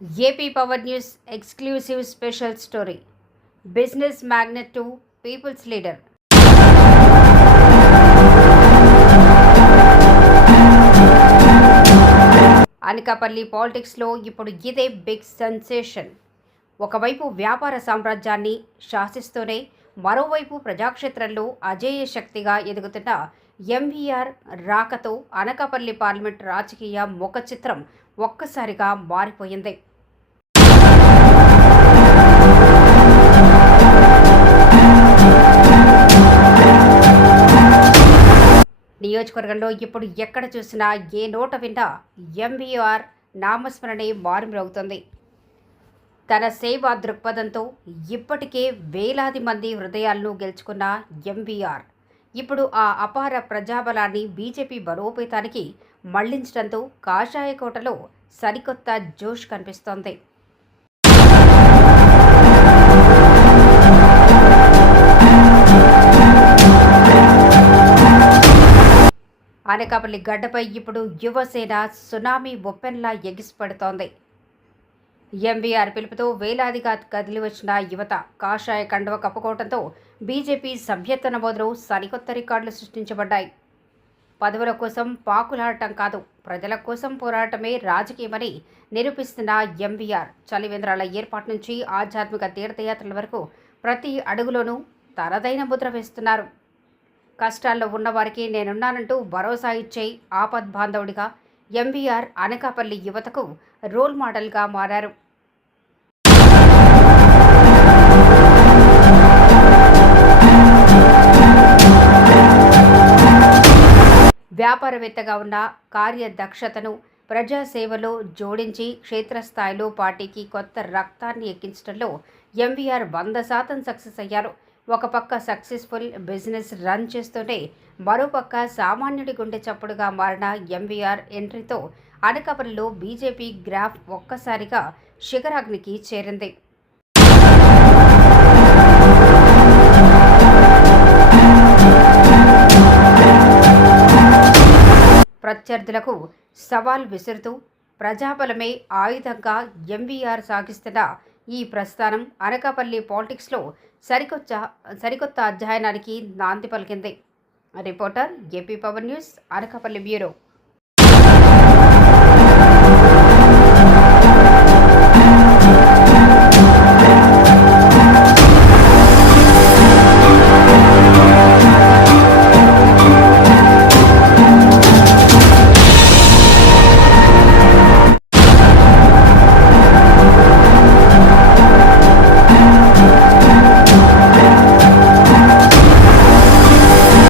AP Power News exclusive special story. Business magnate to people's leader. Anakapalli పాలిటిక్స్లో ఇప్పుడు ఇదే big sensation. ఒకవైపు వ్యాపార సామ్రాజ్యాన్ని శాసిస్తూనే మరోవైపు ప్రజాక్షేత్రంలో అజేయ శక్తిగా ఎదుగుతున్న ఎంవీఆర్ రాకతో అనకాపల్లి పార్లమెంట్ రాజకీయ ముఖ చిత్రం ఒక్కసారిగా మారిపోయింది. నియోజకవర్గంలో ఇప్పుడు ఎక్కడ చూసినా ఏ నోట విన్నా ఎంవీఆర్ నామస్మరణే మారుమ్రోగుతుంది. తన సేవా దృక్పథంతో ఇప్పటికే వేలాది మంది హృదయాలను గెలుచుకున్న ఎంవీఆర్ ఇప్పుడు ఆ అపార ప్రజాబలాన్ని బీజేపీ బలోపేతానికి మళ్లించడంతో కాషాయకోటలో సరికొత్త జోష్ కనిపిస్తోంది. అనకాపల్లి గడ్డపై ఇప్పుడు యువసేన సునామీ ఒప్పెన్లా ఎగిసిపడుతోంది. ఎంవీఆర్ పిలుపుతో వేలాదిగా కదిలివచ్చిన యువత కాషాయ కండువ కప్పుకోవడంతో బీజేపీ సభ్యత్వ నమోదులో సరికొత్త రికార్డులు సృష్టించబడ్డాయి. పదవుల కోసం పాకులాడటం కాదు, ప్రజల కోసం పోరాటమే రాజకీయమని నిరూపిస్తున్న ఎంవీఆర్ చలివేంద్రాల ఏర్పాటు నుంచి ఆధ్యాత్మిక తీర్థయాత్రల వరకు ప్రతి అడుగులోనూ తనదైన ముద్ర వేస్తున్నారు. కష్టాల్లో ఉన్నవారికి నేనున్నానంటూ భరోసా ఇచ్చే ఆపద్బాంధవుడిగా ఎంవీఆర్ అనకాపల్లి యువతకు రోల్ మోడల్గా మారారు. వ్యాపారవేత్తగా ఉన్న కార్యదక్షతను ప్రజాసేవలో జోడించి క్షేత్రస్థాయిలో పార్టీకి కొత్త రక్తాన్ని ఎక్కించడంలో ఎంవీఆర్ 100% సక్సెస్ అయ్యారు. ఒక పక్క సక్సెస్ఫుల్ బిజినెస్ రన్ చేస్తూనే మరోపక్క సామాన్యుడి గుండె చప్పుడుగా మారిన ఎంవీఆర్ ఎంట్రీతో అనకాపల్లిలో బీజేపీ గ్రాఫ్ ఒక్కసారిగా శిఖరాగ్నికి చేరింది. ప్రత్యర్థులకు సవాల్ విసురుతూ ప్రజాబలమే ఆయుధంగా ఎంవీఆర్ సాగిస్తున్న ఈ ప్రస్థానం అనకాపల్లి పాలిటిక్స్లో సరికొత్త అధ్యాయానికి నాంది పలికింది. Reporter AP power news, Anakapalli bureau.